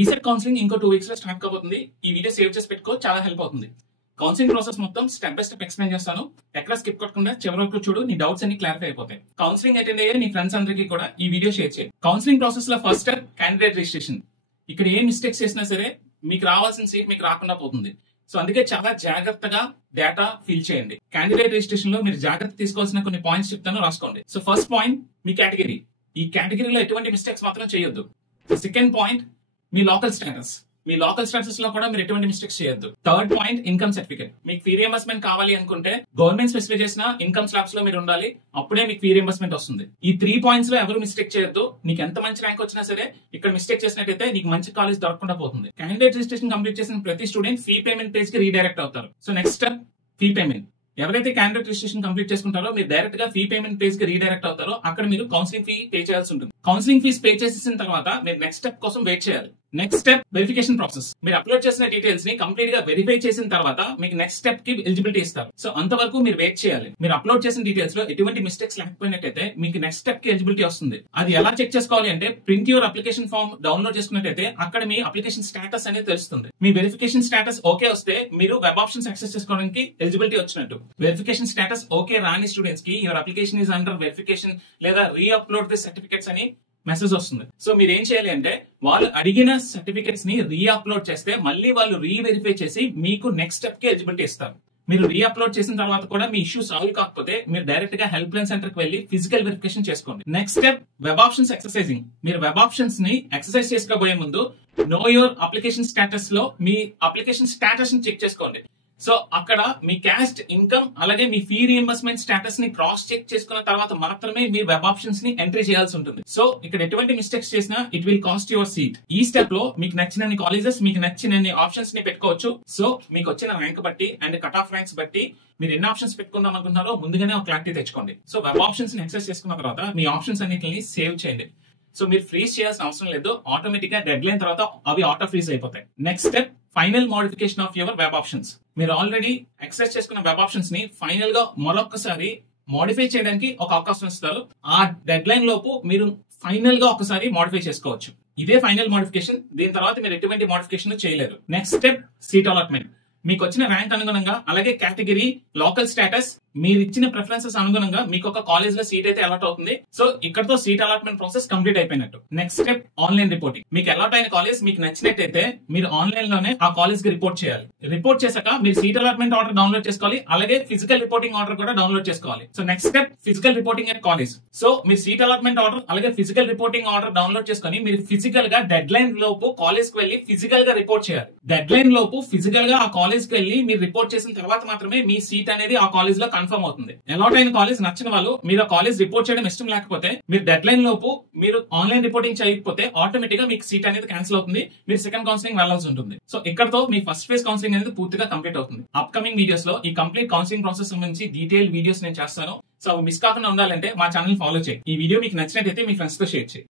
ECET counselling ఇంకో 2 weeks లో start కాబోతుంది. ఈ వీడియో సేవ్ చేసి పెట్టుకో, చాలా హెల్ప్ అవుతుంది. కౌన్సిలింగ్ ప్రాసెస్ మొత్తం స్టెప్ బై స్టెప్ ఎక్స్ప్లెయిన్ చేస్తాను. ఎక్కడ స్కిప్ కొట్టకుండా చివరి వరకు చూడు, నీ డౌట్స్ అన్ని క్లారిఫై అయిపోతాయి. కౌన్సిలింగ్ అటెండ్ అయ్యే నీ ఫ్రెండ్స్ అందరికీ కూడా ఈ వీడియో షేర్ చేయండి. కౌన్సిలింగ్ ప్రాసెస్ లో ఫస్ట్ స్టెప్ క్యాండిడేట్ రిజిస్ట్రేషన్. ఇక్కడ ఏ మిస్టేక్స్ చేసినా సరే మీకు రావాల్సిన సీట్ మీకు రాకుండా పోతుంది. సో అందుకే చాలా జాగ్రత్తగా డేటా ఫిల్ చేయండి. క్యాండిడేట్ రిజిస్ట్రేషన్ లో మీరు జాగ్రత్త తీసుకోవాల్సిన కొన్ని పాయింట్స్ చెప్తాను, రాసుకోండి. సో ఫస్ట్ పాయింట్ మీ కేటగిరీ. ఈ కేటగిరీలో ఎటువంటి మిస్టేక్స్ మాత్రం చేయొద్దు. సెకండ్ పాయింట్ మీ లోకల్ స్టేటస్. మీ లోకల్ స్టేటస్ లో కూడా మీరు ఎటువంటి మిస్టేక్స్ చేయొద్దు. Third point income certificate. మీకు ఫీ రియంబర్స్మెంట్ కావాలి అనుకుంటే గవర్నమెంట్ స్పెసిఫై చేసిన ఇన్కమ్ స్లాబ్స్ లో మీరు ఉండాలి, అప్పుడే మీకు ఫీ రియంబర్స్మెంట్ వస్తుంది. ఈ 3 పాయింట్స్ లో ఎవరు మిస్టేక్ చేయొద్దు. నీకు ఎంత మంచి ర్యాంక్ వచ్చినా సరే ఇక్కడ మిస్టేక్ చేసినట్టయితే నీకు మంచి కాలేజ్ దొరకకుండా పోతుంది. క్యాండిడేట్ రిజిస్ట్రేషన్ కంప్లీట్ చేసిన ప్రతి స్టూడెంట్ ఫీ పేమెంట్ పేజ్ కి రీడైరెక్ట్ అవుతారు. So next step fee payment. ఎవరైతే క్యాండిడేట్ రిజిస్ట్రేషన్ కంప్లీట్ చేసుకుంటారో మీరు డైరెక్ట్ గా ఫీ పేమెంట్ పేజ్ కి రీడైరెక్ట్ అవుతారో అక్కడ మీరు కౌన్సిలింగ్ ఫీ పే చేయాల్సి ఉంటుంది. కౌన్సిలింగ్ ఫీస్ పే చేసిన తర్వాత మీరు నెక్స్ట్ స్టెప్ కోసం వెయిట్ చేయాలి. Next step verification process. మీరు అప్లోడ్ చేసిన డీటెయిల్స్ ని కంప్లీట్ గా వెరిఫై చేసిన తర్వాత మీకు నెక్స్ట్ స్టెప్ కి ఎలిజిబిలిటీ ఇస్తారు. సో అంతవరకు మీరు వెయిట్ చేయాలి. మీరు అప్లోడ్ చేసిన డీటెయిల్స్ లో ఎటువంటి మిస్టేక్స్ లేకపోయినట్టయితే మీకు నెక్స్ట్ స్టెప్ కి ఎలిజిబిలిటీ వస్తుంది. అది ఎలా చెక్ చేసుకోవాలి అంటే print your application form download చేసుకున్నట్టయితే అక్కడ మీ అప్లికేషన్ స్టేటస్ అనేది తెలుస్తుంది. మీ వెరిఫికేషన్ స్టేటస్ ఓకే వస్తే మీరు వెబ్ ఆప్షన్స్ యాక్సెస్ చేసుకోవడానికి ఎలిజిబిలిటీ వచ్చినట్టు. వెరిఫికేషన్ స్టేటస్ ఓకే రాని స్టూడెంట్స్ కి your application is under verification లేదా రీ అప్లోడ్ ది సర్టిఫికేట్స్ అని మెసేజ్ వస్తుంది. సో మీరు ఏం చేయాలి అంటే వాళ్ళు అడిగిన సర్టిఫికేట్స్ ని రీ అప్లోడ్ చేస్తే మళ్ళీ వాళ్ళు రీవెరిఫై చేసి మీకు నెక్స్ట్ స్టెప్ కి ఎలిజిబిలిటీ ఇస్తారు. మీరు రీ అప్లోడ్ చేసిన తర్వాత కూడా మీ ఇష్యూ సాల్వ్ కాకపోతే మీరు డైరెక్ట్ గా హెల్ప్ లైన్ సెంటర్ కి వెళ్లి ఫిజికల్ వెరిఫికేషన్ చేసుకోండి. Next step web options exercising. మీరు వెబ్ ఆప్షన్స్ ని ఎక్సర్సైజ్ చేసుకోబోయే ముందు నో యువర్ అప్లికేషన్ స్టేటస్ లో మీ అప్లికేషన్ స్టేటస్ ని చెక్ చేసుకోండి. సో అక్కడ మీ క్యాస్ట్, ఇన్కమ్ అలాగే మీ ఫీ రియంబర్స్మెంట్ స్టేటస్ ని క్రాస్ చెక్ చేసుకున్న తర్వాత మాత్రమే మీ వెబ్ ఆప్షన్స్ ని ఎంట్రీ చేయాల్సి ఉంటుంది. సో ఇక్కడ ఎటువంటి మిస్టేక్స్ చేసినా it will cost your seat. ఈ స్టెప్ లో మీకు నచ్చినన్ని కాలేజెస్, మీకు నచ్చినన్ని ఆప్షన్స్ ని పెట్టుకోవచ్చు. సో మీకు వచ్చిన ర్యాంక్ బట్టి అండ్ కట్ ఆఫ్ ర్యాంక్స్ బట్టి మీరు ఎన్ని ఆప్షన్స్ పెట్టుకుందాం అనుకుంటున్నారో ముందుగానే ఒక క్లారిటీ తెచ్చుకోండి. సో వెబ్ ఆప్షన్స్ ని యాక్సెస్ చేసుకున్న తర్వాత మీ ఆప్షన్స్ అన్నిటిని సేవ్ చేయండి. సో మీరు ఫ్రీజ్ చేయాల్సిన అవసరం లేదు. ఆటోమేటిక్ గా డెడ్ లైన్ తర్వాత అవి ఆటో ఫ్రీజ్ అయిపోతాయి. Next step final modification of your web options. మీరు ఆల్రెడీ యాక్సెస్ చేసుకున్న వెబ్ ఆప్షన్స్ ని ఫైనల్ గా మరొకసారి మోడిఫై చేయడానికి ఒక అవకాశం ఇస్తారు. ఆ డెడ్ లైన్ లోపు మీరు ఫైనల్ గా ఒకసారి మోడిఫై చేసుకోవచ్చు. ఇదే ఫైనల్ మోడిఫికేషన్. దీని తర్వాత మీరు ఎటువంటి మోడిఫికేషన్ చేయలేరు. Next step seat allotment. మీకు వచ్చిన ర్యాంక్ అనుగుణంగా అలాగే కేటగిరీ, లోకల్ స్టేటస్, మీరు ఇచ్చిన ప్రిఫరెన్సెస్ అనుగుణంగా మీకు ఒక కాలేజ్ లో సీట్ అయితే అలాట్ అవుతుంది. సో ఇక్కడతో సీట్ అలాట్మెంట్ ప్రాసెస్ కంప్లీట్ అయిపోయినట్టు. Next step online reporting. మీకు అలాట్ అయిన కాలేజ్ మీకు నచ్చినట్టయితే మీరు ఆన్లైన్ లోనే ఆ కాలేజ్ కి రిపోర్ట్ చేయాలి. రిపోర్ట్ చేశాక మీరు సీట్ అలాట్మెంట్ ఆర్డర్ డౌన్లోడ్ చేసుకోవాలి, అలాగే ఫిజికల్ రిపోర్టింగ్ ఆర్డర్ కూడా డౌన్లోడ్ చేసుకోవాలి. So next step physical reporting at college. So మీరు సీట్ అలాట్మెంట్ ఆర్డర్ అలాగే ఫిజికల్ రిపోర్టింగ్ ఆర్డర్ డౌన్లోడ్ చేసుకుని మీరు ఫిజికల్ గా డెడ్ లైన్ లోపు కాలేజ్ కి వెళ్లి ఫిజికల్ గా రిపోర్ట్ చేయాలి. డెడ్ లైన్ లోపు ఫిజికల్ గా ఆ కాలేజ్ కి వెళ్లి మీరు రిపోర్ట్ చేసిన తర్వాత మాత్రమే మీ సీట్ అనేది ఆ కాలేజ్ లో కన్ఫర్మ్ అవుతుంది. అలాట్ అయిన కాలేజ్ నచ్చిన వాళ్ళు మీరు ఆ కాలేజ్ రిపోర్ట్ చేయడం ఇష్టం లేకపోతే మీరు డెడ్ లైన్ లోపు మీరు ఆన్లైన్ రిపోర్టింగ్ చేయకపోతే ఆటోమేటిక్ గా మీకు సీట్ అనేది క్యాన్సిల్ అవుతుంది. మీరు సెకండ్ కౌన్సిలింగ్ వెళ్లాల్సి ఉంటుంది. సో ఇక్కడతో మీ ఫస్ట్ ఫేజ్ కౌన్సిలింగ్ అనేది పూర్తిగా కంప్లీట్ అవుతుంది. అప్కమింగ్ వీడియోస్ లో ఈ కంప్లీట్ కౌన్సిలింగ్ ప్రాసెస్ సంబంధించి డీటెయిల్ వీడియోస్ నేను చేస్తాను. సో మిస్ కాకుండా ఉండాలంటే మా ఛానల్ ఫాలో చేయండి. ఈ వీడియో మీకు నచ్చినట్టయితే మీ ఫ్రెండ్స్ తో షేర్ చేయండి.